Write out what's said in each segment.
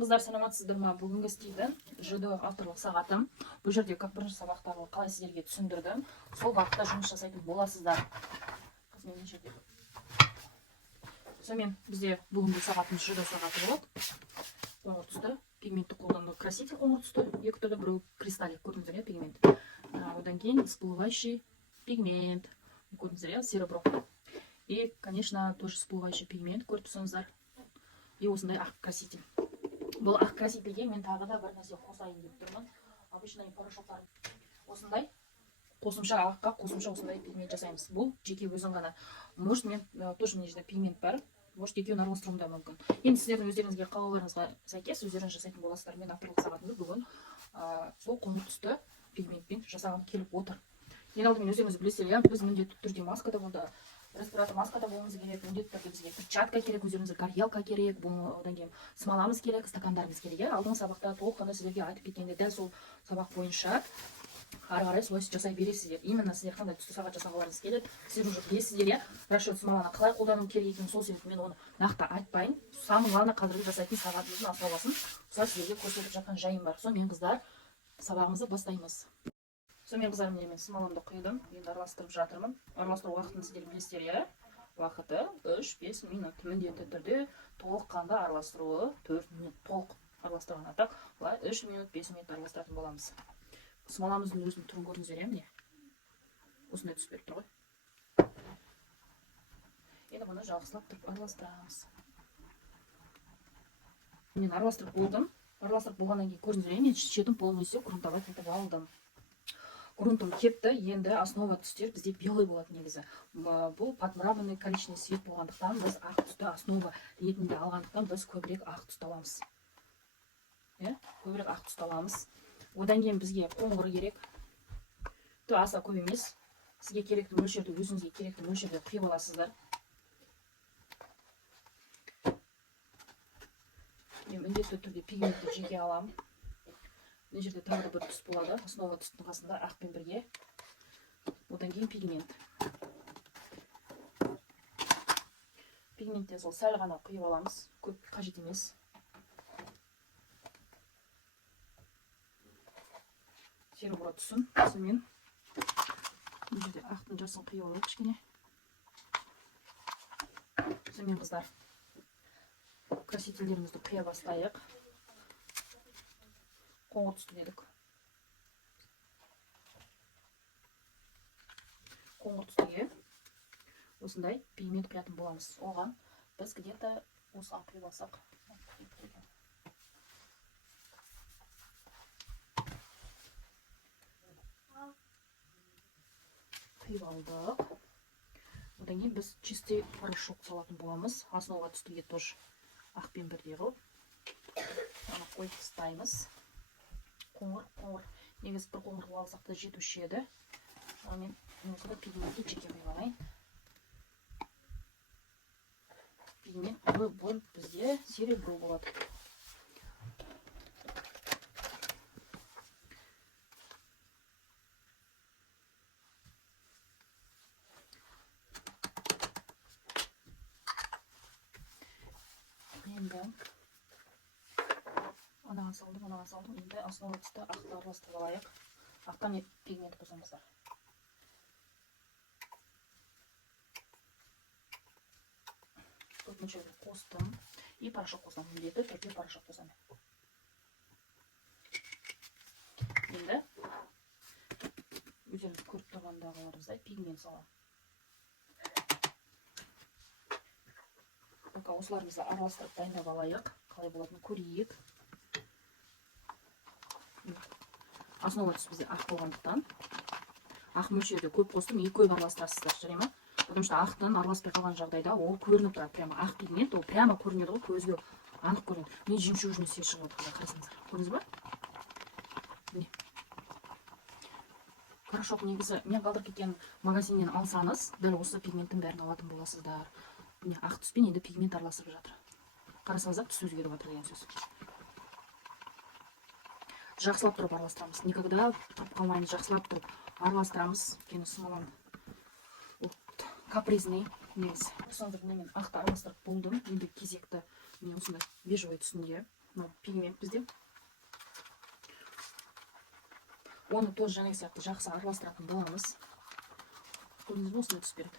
қыздар, саламатсыздар ма? Бүгінгі істейтін жидо авторлық сағатым. Бұл жерде как бірінші сабақтағы қалай сіздерге түсіндірдім. Сол бағытта жұмыс жасайтын боласыздар. Сонымен бізде бүгінгі сағатымыз жидо сағаты болады. Қоңыр түсті, пигментті қолданды, краситель қоңыр түсті, екі түрді, біреу кристаллик, көрдіңіздер, пигмент. Одан кейін всплывающий пигмент, көрдіңіздер, серебро. И, конечно, тоже всплывающий пигмент, көріп тұрсаңыздар. И осындай ақ краситель. Бұл ақ красительге мен тағы да бір нәрсе қосайын деп тұрмын. Обычный порошоктар осындай қосымша аққа қосымша осындай пигмент жасаймыз. Бұл жеке өзің ғана. Может, мен тоже мына жерде пигмент бар. Может, екеуін араластыруым да мүмкін. Енді сіздердің өздеріңізге қалауларыңызға сәйкес өздеріңіз жасайтын боласыздар. Мен авторлық сағатымды бүгін сол қоңыр түсті пигментпен жасағым келіп отыр. Ең алдымен өздеріңіз білесіздер, біз міндетті түрде маскада болды. Респиратор маскада болуымыз керек, міндетті түрде бізге перчатка керек, өздеріңізге горелка керек, одан кейін смоламыз керек, стакандарымыз керек. Алдыңғы сабақта толыққанды сіздерге айтып кеткенде, дәл сол сабақ бойынша ары қарай солай жасай бересіздер. Именно сіздер қандай түсті сағат жасағыларыңыз келеді, сіздер уже білесіздер, расчет смоланы қалай қолдану керек екенін, сол себепті мен оны нақты айтпайын. Самый главный қазіргі жасайтын сағатымыздың основасын осылай сіздерге көрсетіп жатқан жайым бар. Сонымен қыздар, сабағымызды бастаймыз. Сонымен қыздар, мен смоламды құйдым, енді араластырып жатырмын. Араластыру уақытын сіздер білесіздер, уақыты 3-5 минут. Міндетті түрде толыққанды араластыруы 4 минут толық араластырған артық. 3 минут 5 минут араластыратын боламыз. Смоламыздың өзінің түрін көрдіңіздер, міне. Осындай түсіп беріп тұр ғой. Енді бұны жалғызлап тұрып араластырамыз. Мен араластырып болдым. Араластырып болғаннан кейін көрдіңіздер, мен шетін полностью грунтовать етіп алдым. Грунтым кетті, енді основа түстер бізде белый болады негізі. Бұл подмрамленный коричневый цвет болғандықтан біз ақ түсті основа ретінде алғандықтан біз көбірек ақ түсті аламыз. Көбірек ақ түсті аламыз. Одан кейін бізге қоңыр керек. Аса көп емес. Сізге керекті мөлшерді, өзіңізге керекті мөлшерді құйып аласыздар. Мен міндетті түрде пигментті жеке аламын. Мына жерде тағы да бір түс болады. Основа түстің қасында ақпен бірге. Одан кейін пигмент. Пигментте сол сәл ғана құйып аламыз. Көп қажет емес. Серебро түсін. Сонымен мына жерде ақтың жасын құйып алайық кішкене. Сонымен қыздар, красительдерімізді құя бастайық. Қоңыр түсті дедік. Қоңыр түстіге осындай пигмент құятын боламыз. Оған біз где-то осыған құйып алсақ. Құйып алдық. Одан кейін біз чистый порошок салатын боламыз. Основа түстіге тоже ақпен бірдей қылып. Қойып тастаймыз. Қоңыр. Негіз бір қоңыр қылып алсақ та жетуші еді. Мен осыда пигментті жеке құйып алайын. Пигмент бұл бізде серебро болады. Енді анаға салдым. Енді основа түсті ақты араластырып алайық. Ақтан пигмент қосамыздар. Көп мөлшерде қостым. И порошок қосам. Міндетті түрде порошок қосам. Енді өздеріңіз көріп тұрғандағыларымыздай пигмент салам. Осыларымызды араластырып дайындап алайық. Қалай болатынын көрейік. Основа түс бізде ақ болғандықтан ақ мөлшерде көп қостым, көп араластырасыздар, жарай ма? Потому что ақтан араласпай қалған жағдайда ол көрініп тұрады. Прямо ақ пигмент, ол прямо көрінеді ғой, көзге анық көрінеді. Мен жемшөжіне сел шығып отыр, қарасаңыздар. Көрдіңіз ба? Порошок негізі мен қалдырып кеткен магазиннен алсаңыз, дәл осы пигменттің бәрін алатын боласыздар. Міне ақ түспен енді пигмент араластырып жатыр. Қарасаңыздар, түс өзгеріп жатыр деген сөз. Жақсылап тұрып араластырамыз. Никогда тұрып қалмаймыз, жақсылап тұрып араластырамыз. Өйткені смолам капризный негізі. Осылай мен ақты араластырып болдым. Енді кезекті мен осындай бежевый түсінде пигмент бізде. Оны тоже жаңағы сияқты жақсы араластыратын боламыз. Көрдіңіз бе, осындай түсіп береді.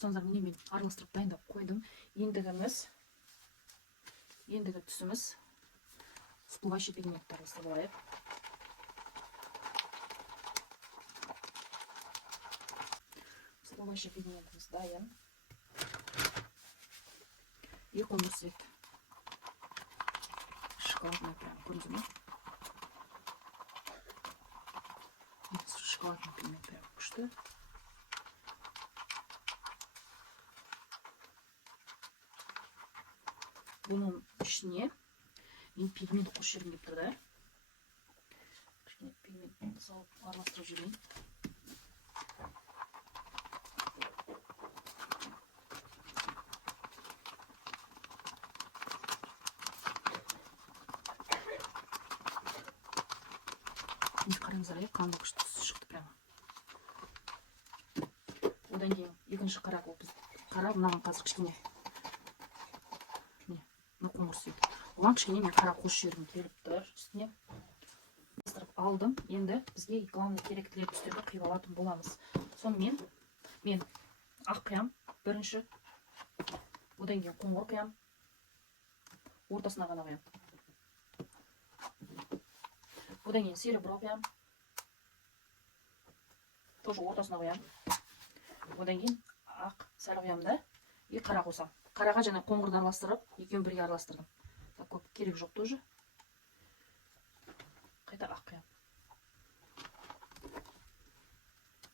Сонда міне мен араластырып дайындап қойдым. Ендігі түсіміз всплывающий пигмент араластырып алайық. Всплывающий пигментіміз дайын. И қоңыр цвет. Шоколадный прям, көрдіңіз бе? Шоколадный пигмент прям күшті. Бұның ішіне мен пигмент қосып жібергім келіп тұр да. Кішкене пигмент салып араластырып жіберейін. Қараңыздар, қандай күшті шықты прямо. Одан кейін екінші қара қылып қара, мынаған қазір кішкене қоңыр цвет. Оған кішкене мен қара қосып жібергім келіп тұр үстіне. Алдым. Енді бізге главный керектілер түстерді қиып алатын боламыз. Сонымен мен ақ қиям бірінші, одан кейін қоңыр қиям, ортасына ғана қиям. Одан кейін серебро қиям, тоже ортасына қиям. Одан кейін ақ сары қиям да, и қара қосам. Қараға және қоңырды араластырып, екеуін бірге араластырдым. Так, көп керек жоқ тоже. Қайта ақ қиям.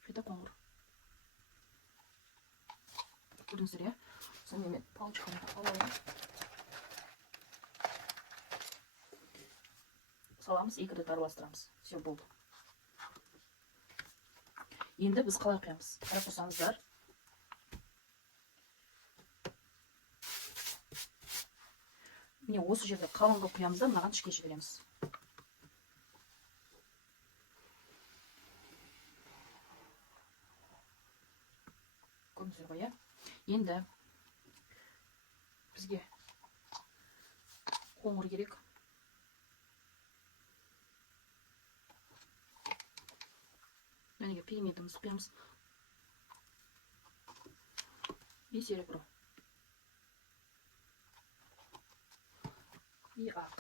Қайта қоңыр. Көрдіңіздер, иә? Сонымен мен палочканы алайын. Саламыз, екі рет араластырамыз. Все, болды. Енді біз қалай қиямыз? Қара қосаңыздар. Міне осы жерде қалың қылып қиямыз да, мынаған ішке жібереміз. Көрдіңіздер ғой, иә? Енді бізге қоңыр керек. Мәнеге пигментімізді құямыз. И серебро. И ақ.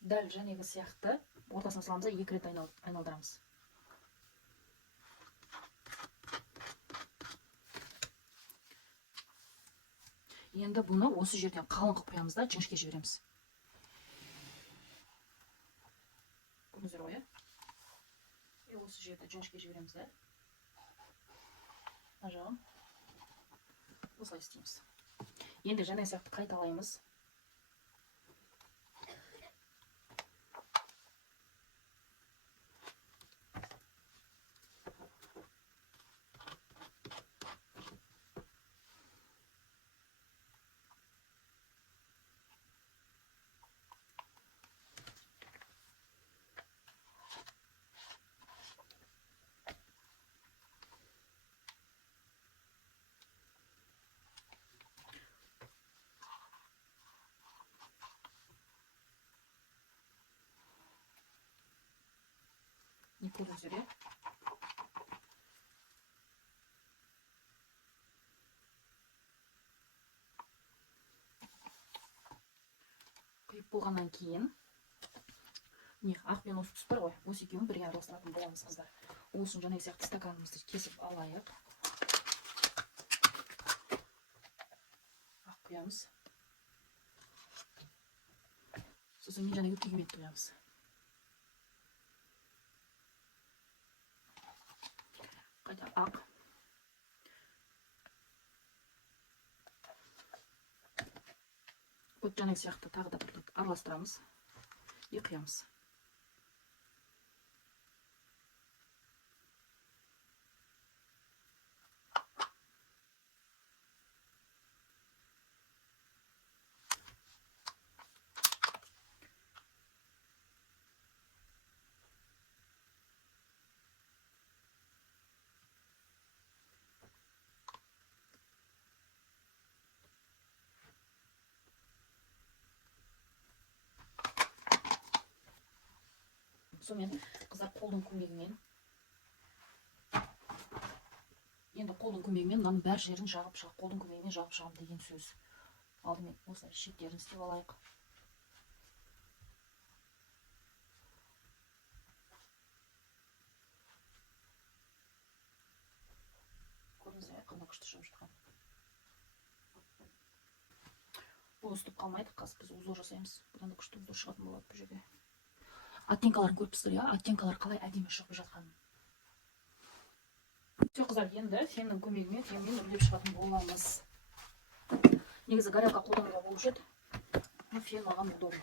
Дәл жәнегі сияқты ортасына саламыз да, екі рет айналдырамыз. Енді бұны осы жерден қалың қылып қоямыз да, жіңішке жібереміз. Көрдіңіздер ғой, иә? Осы жерде жіңішке жібереміз да. Мына жағын осылай істейміз. Енді жаңа сияқты қайталаймыз. Не көрдіңіздер, иә? Құйып болғаннан кейін, не, ақ пен осы түс бар ғой, осы екеуін бірге араластыратын боламыз, қыздар. Ол үшін жаңағы сияқты стаканымызды кесіп алайық. Ақ құямыз. Сосын мен жаңағы пигмент құямыз. Қайта ақ. Вот жаңағы сияқты тағы да бір араластырамыз и құямыз. Сонымен қыздар қолдың көмегімен енді қолдың көмегімен мынаның бар жерін жағып шығып, қолдың көмегімен жағып шығамын деген сөз. Алдымен осылай шектерін істеп алайық. Көрдіңіздер ме, қандай күшті шығып жатқан. Бұл үстіп қалмайды, қазір біз узор жасаймыз. Бұдан да күшті узор шығатын болады бұл жерде. Оттенкаларын көріпсіздер, иә? Оттенкалар қалай әдемі шығып жатқанын. Все, қыздар, енді феннің көмегімен фенмен үрлеп шығатын боламыз. Негізі горелка қолдануға болушы еді, но фен маған удобно.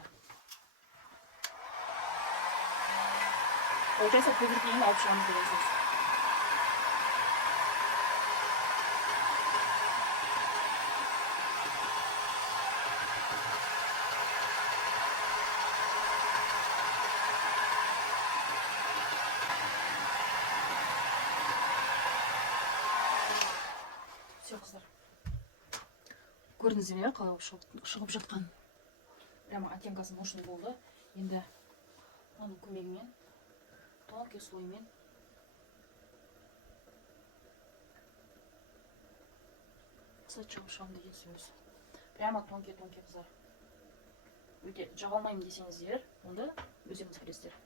Получается, көбір кейін алып шығамыз деген сөз. Все, қыздар. Көрдіңіздер ме, қалай шығып жатқан. Прямо оттенкасы мощный болды. Енді оның көмегімен, тонкий слоймен шығып шығамын деген сөз. Прямо тонкий қыздар. Өте жаға алмаймын десеңіздер, онда өздеріңіз білесіздер.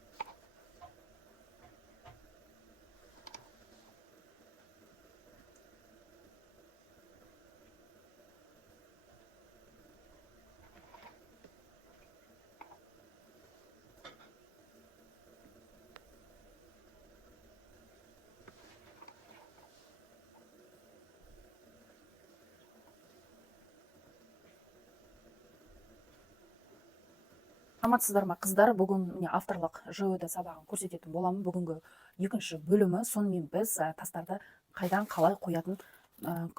Аматсыздар ма, қыздар, бүгін міне авторлық ЖО-да сабағын көрсететін боламын. Бүгінгі екінші бөлімі. Сонымен біз тастарды қайдан қалай қоятын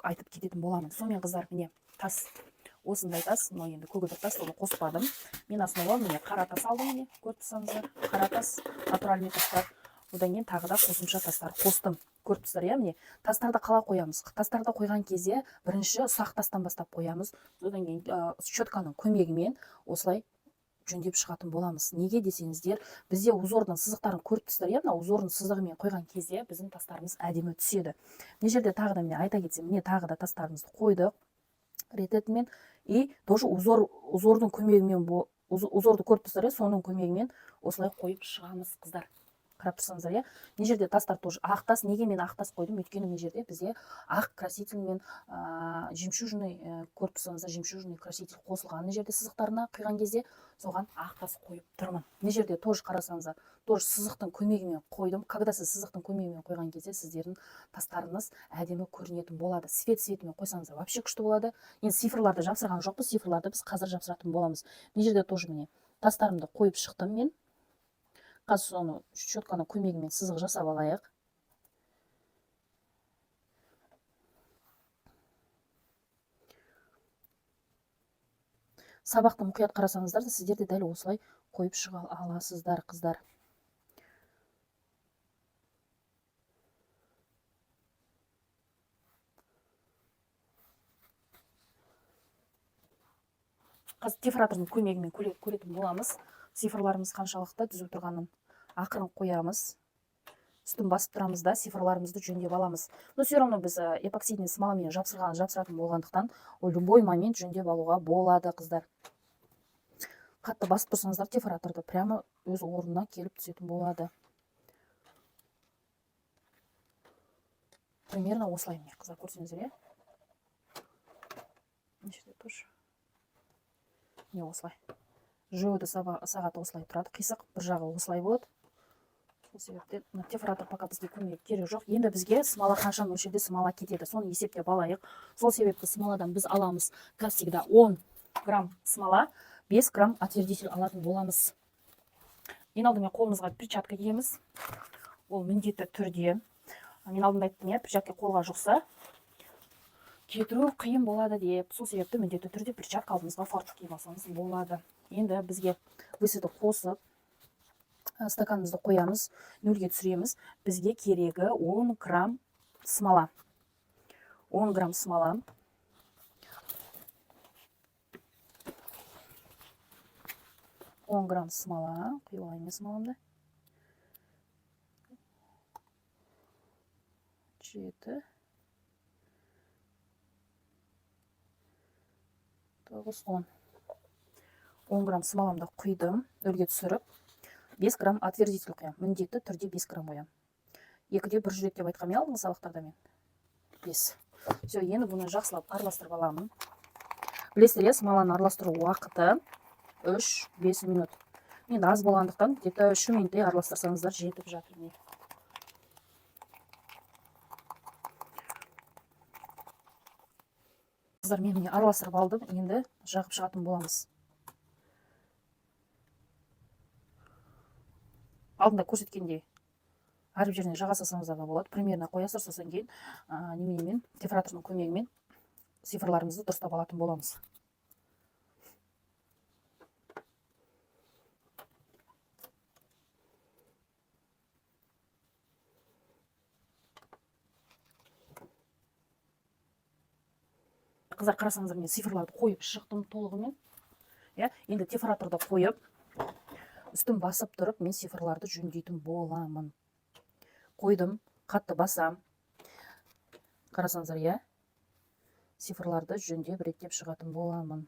айтып кететін боламын. Сонымен қыздар, міне тас, осындай тас, мына енді көгілдір тас, оны қоспадым. Мен основа міне қара тас алдым, міне көріп тұрсаңыздар, қара тас, натуральный тастар. Одан кейін тағы да қосымша тастар қостым. Көріп тұрсыздар, иә, міне тастарды қалай қоямыз? Тастарды қойған кезде бірінші ұсақ тастан бастап қоямыз. Одан кейін щетканың көмегімен осылай жөндеп шығатын боламыз. Неге десеңіздер, бізде узордың сызықтарын көріп тұрсыздар, иә, узордың сызығымен қойған кезде біздің тастарымыз әдемі түседі. Мына жерде тағы да міне айта кетсем, міне тағы да тастарымызды қойдық рететімен, и тоже узордың көмегімен, узорды көріп тұрсыздар, соның көмегімен осылай қойып шығамыз, қыздар. Қарап тұрсаңыздар, иә. Мына жерде тастар тоже ақ тас. Неге мен ақ тас қойдым? Өйткені мына жерде бізде ақ красительмен жемчужный, көріп тұрсаңыздар, жемчужный краситель қосылған. Мына жерде сызықтарына құйған кезде соған ақ тас қойып тұрмын. Мына жерде тоже қарасаңыздар, тоже сызықтың көмегімен қойдым. Когда сіз сызықтың көмегімен қойған кезде сіздердің тастарыңыз әдемі көрінетін болады. Светімен қойсаңыздар вообще күшті болады. Енді цифрларды жапсырған жоқпыз, цифрларды біз қазір жапсыратын боламыз. Мына жерде тоже міне тастарымды қойып шықтым мен. Қазір соны щетканың көмегімен сызық жасап алайық. Сабақты мұқият қарасаңыздар, сіздер де дәл осылай қойып шыға аласыздар, қыздар. Қазір дифратордың көмегімен көретін боламыз. Цифрларымыз қаншалықты түзу тұрғанын. Ақырын қоямыз. Үстін басып тұрамыз да, цифрларымызды жөндеп аламыз. Но все равно біз эпоксидный смоламен жапсыратын болғандықтан, любой момент жөндеп алуға болады, қыздар. Қатты басып тұрсаңыздар, дифраторды прямо өз орнына келіп түсетін болады. Примерно осылай, міне қыздар, көрсеңіздер, не осылай. ЖО-да сағаты осылай тұрады, қисық, бір жағы осылай болады. Сол себептен дифратор пока бізге көмек керек жоқ. Енді бізге смола қанша мөлшерде смола кетеді, соны есептеп алайық. Сол себепті смоладан біз аламыз, как всегда, 10 грамм смола, 5 грамм отвердитель алатын боламыз. Ең алдымен қолымызға перчатка киеміз. Ол міндетті түрде. Мен алдында айттым, перчатка қолға жұқса кетіру қиын болады деп. Сол себепті міндетті түрде перчатка алдымызға фартук киіп алсаңыз болады. Енді бізге высыды қосып, стаканымызды қоямыз, нөлге түсіреміз. Бізге керегі 10 грамм смола. 10 грамм смола. Құйып алайын смоламды. 7, 9, 10. 10 грамм смаламды құйдым, өрге түсіріп, 5 грамм отвердитель қоям. Міндетті түрде 5 грамм қоям. 2-де 1 жүрек деп айтқам алдыңғы сабақтарда мен. 5. Все, енді бұны жақсылап араластырып аламын. Білесіздер, смаланы араластыру уақыты 3-5 минут. Енді аз болғандықтан, где-то 3 минутте араластырсаңыздар жетіп жатыр. Қыздар, мен араластырып алдым, енді жағып шығатын боламыз. Алдында көрсеткендей әрбір жеріне жаға салсаңыздар да болады. Примерно қоясыздар, сосын кейін неменемен, цифратордың көмегімен цифрларымызды дұрыстап алатын боламыз. Қыздар, қарасаңыздар, мен цифрларды қойып шықтым толығымен. Енді цифраторды қойып, үстін басып тұрып, мен цифрларды жөндейтін боламын. Қойдым, қатты басам. Қарасаңыздар, цифрларды жөндеп реттеп шығатын боламын.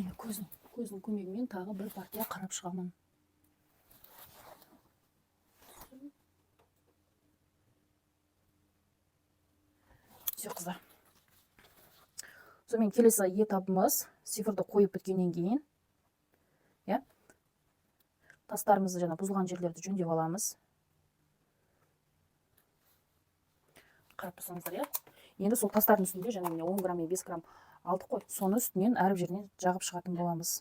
Енді көздің көмегімен тағы бір партия қарап шығамын. Все, қыздар. Сонымен келесі етабымыз цифрды қойып біткеннен кейін, тастарымызды жаңа бұзылған жерлерді жөндеп аламыз. Қарап тұрсаңыздар, енді сол тастардың үстінде жаңа 10 грамм мен 5 грамм алдық қой. Соны үстінен әріп жерінен жағып шығатын боламыз.